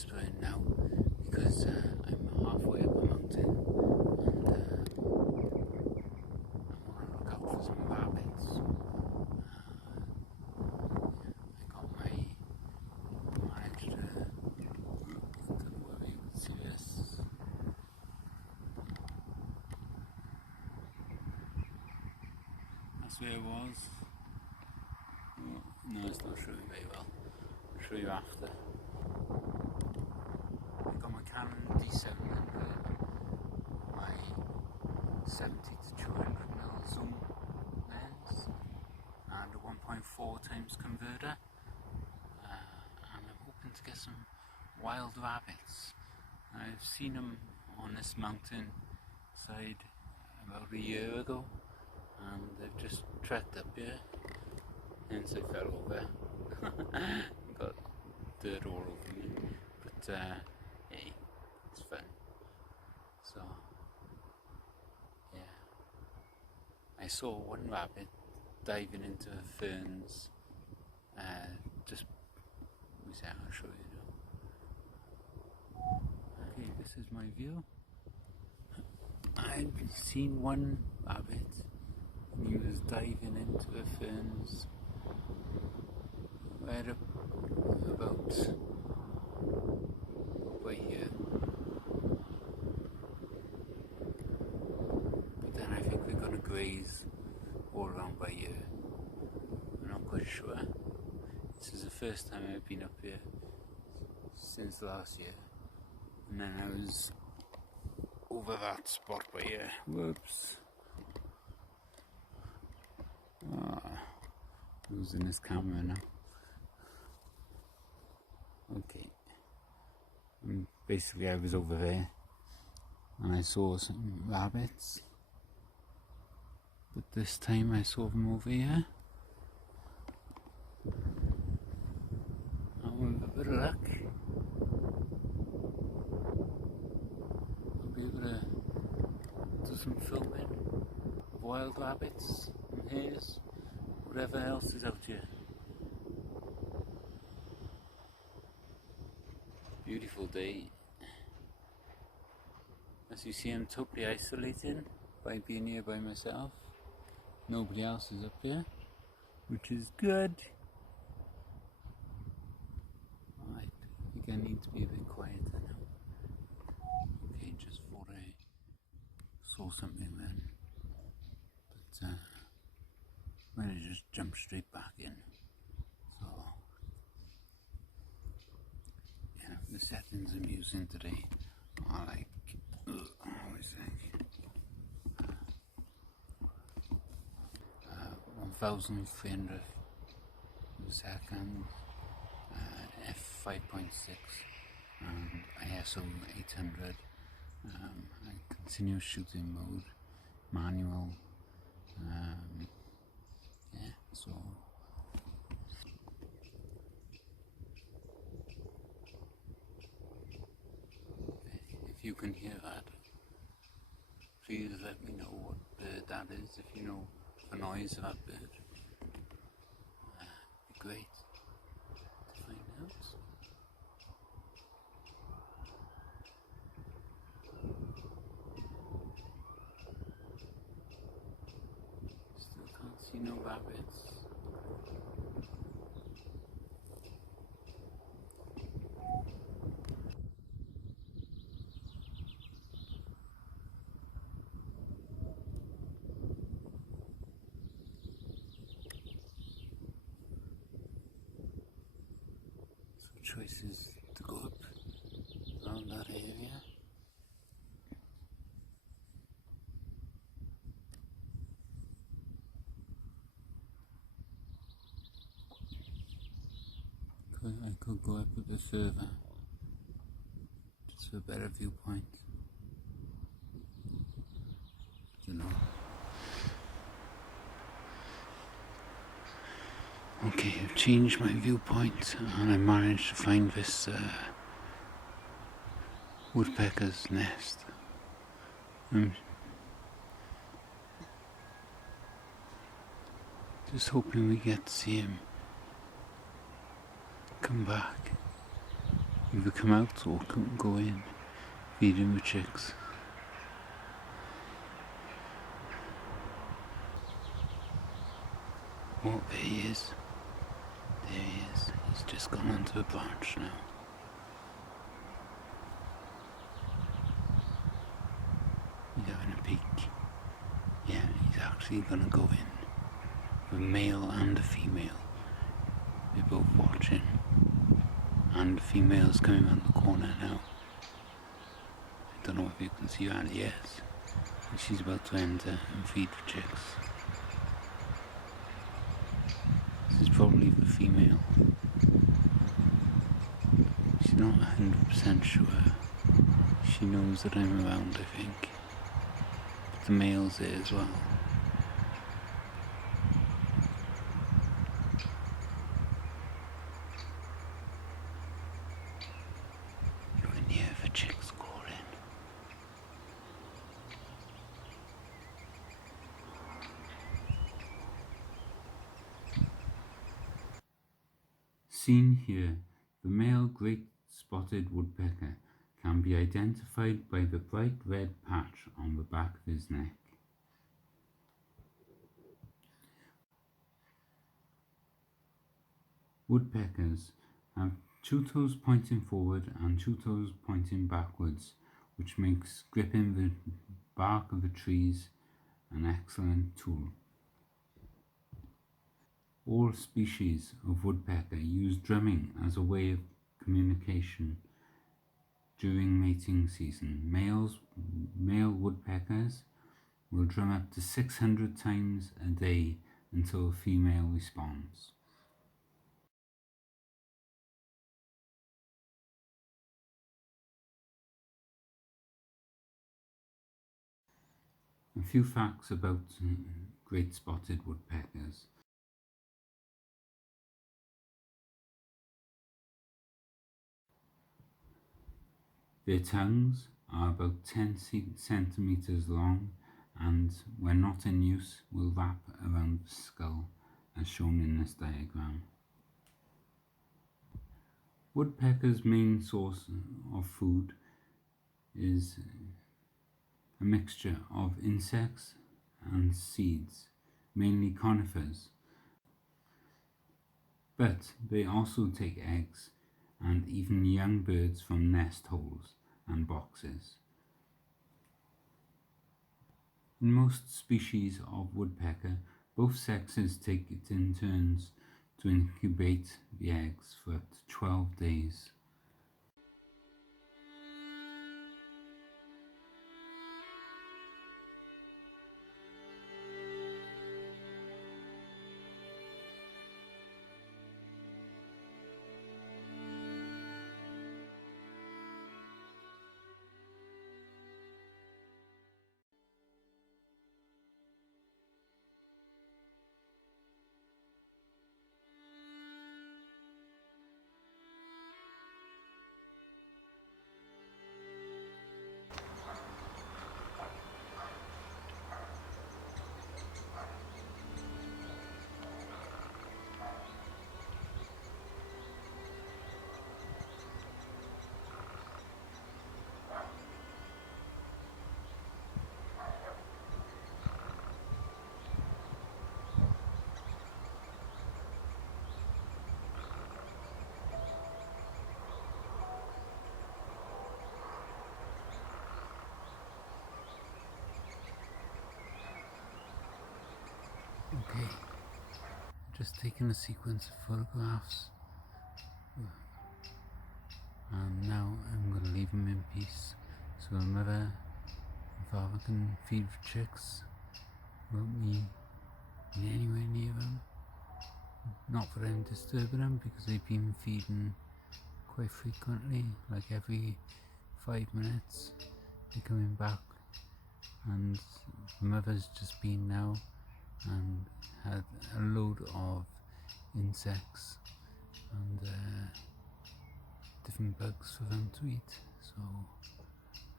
whispering now because I'm halfway up a mountain and I want to look out for some rabbits. I got managed to, I don't know whether you can see this. That's where it was. No, it's not showing very well. I'll show you after. I got my Canon D700, my 70 to 200mm zoom lens, and a 1.4 times converter. And I'm hoping to get some wild rabbits. I've seen them on this mountain side about a year ago, and they've just trekked up here. Hence I fell over. Got dirt all over me. But hey, it's fun. So yeah. I saw one rabbit diving into the ferns. Just I'll show you now. Okay, this is my view. I'd seen one rabbit and he was diving into the ferns right about by here. But then I think they're gonna graze all around by here. I'm not quite sure. This is the first time I've been up here since last year. And then I was over that spot by here. Whoops. Losing this camera now. Okay. Basically I was over there and I saw some rabbits. But this time I saw them over here. And with a bit of luck, I'll be able to do some filming of wild rabbits and hares, whatever else is out here. Beautiful day. As you see, I'm totally isolated by being here by myself. Nobody else is up here, which is good. Alright, I think I need to be a bit quieter now. Okay, just thought I saw something then. But I'm going to just jump straight back in. So, yeah, the settings I'm using today are like, what is that? 1,300 seconds, f5.6 and ISO 800, continuous shooting mode, manual, yeah, so if you can hear that, please let me know what bird that is. If you know the noise of that bird, it'd be great to find out. Still can't see no rabbits. Choices to go up around that area. I could go up a bit further, just for a better viewpoint. I don't know. Okay, I've changed my viewpoint and I managed to find this woodpecker's nest. I'm just hoping we get to see him come back. Either come out or go in, feeding the chicks. Oh, there he is. There he is. He's just gone onto the branch now. He's having a peek. Yeah, he's actually gonna go in. The male and the female. They're both watching. And the female's coming around the corner now. I don't know if you can see that, yes. And she's about to enter and feed the chicks. This is probably the female. She's not 100% sure. She knows that I'm around, I think. But the male's there as well. You can hear the chicks calling. Seen here, the male great spotted woodpecker can be identified by the bright red patch on the back of his neck. Woodpeckers have two toes pointing forward and two toes pointing backwards, which makes gripping the bark of the trees an excellent tool. All species of woodpecker use drumming as a way of communication during mating season. Male woodpeckers will drum up to 600 times a day until a female responds. A few facts about great spotted woodpeckers. Their tongues are about 10 centimeters long and, when not in use, will wrap around the skull, as shown in this diagram. Woodpeckers' main source of food is a mixture of insects and seeds, mainly conifers, but they also take eggs and even young birds from nest holes and boxes. In most species of woodpecker, both sexes take it in turns to incubate the eggs for up to 12 days. Okay, just taking a sequence of photographs, and now I'm going to leave them in peace so the mother and father can feed the chicks without me anywhere near them. Not that I'm disturbing them, because they've been feeding quite frequently, like every 5 minutes they're coming back, and the mother's just been now and had a load of insects and different bugs for them to eat. So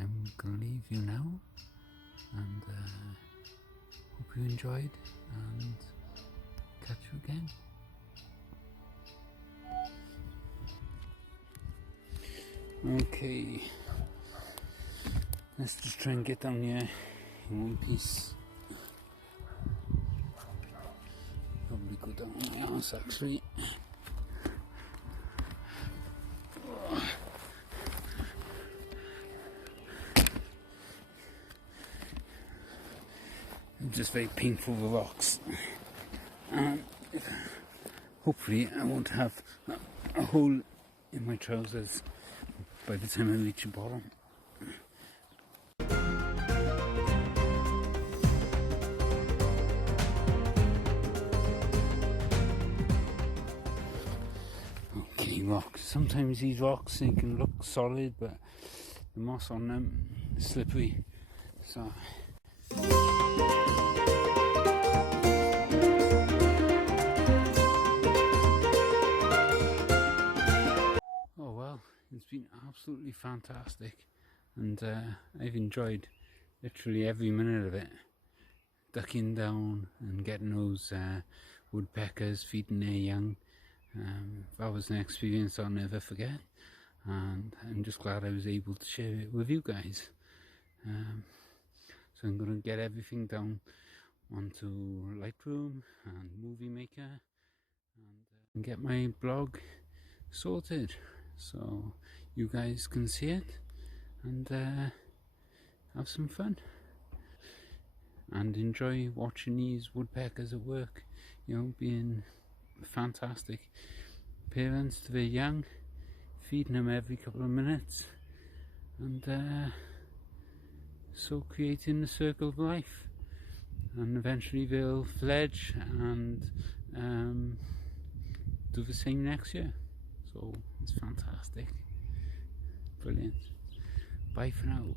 I'm gonna leave you now, and hope you enjoyed, and catch you again. Okay, let's just try and get down here in one piece. Probably go down my arse actually. Just very painful with rocks. Hopefully I won't have a hole in my trousers by the time I reach the bottom. Okay, rocks. Sometimes these rocks, they can look solid, but the moss on them is slippery. So oh well, it's been absolutely fantastic, and I've enjoyed literally every minute of it. Ducking down and getting those woodpeckers, feeding their young. That was an experience I'll never forget, and I'm just glad I was able to share it with you guys. So I'm going to get everything down onto Lightroom and Movie Maker and get my blog sorted so you guys can see it and have some fun and enjoy watching these woodpeckers at work, you know, being fantastic parents to their young, feeding them every couple of minutes, and so creating the circle of life, and eventually they'll fledge and do the same next year. So it's fantastic, brilliant. Bye for now.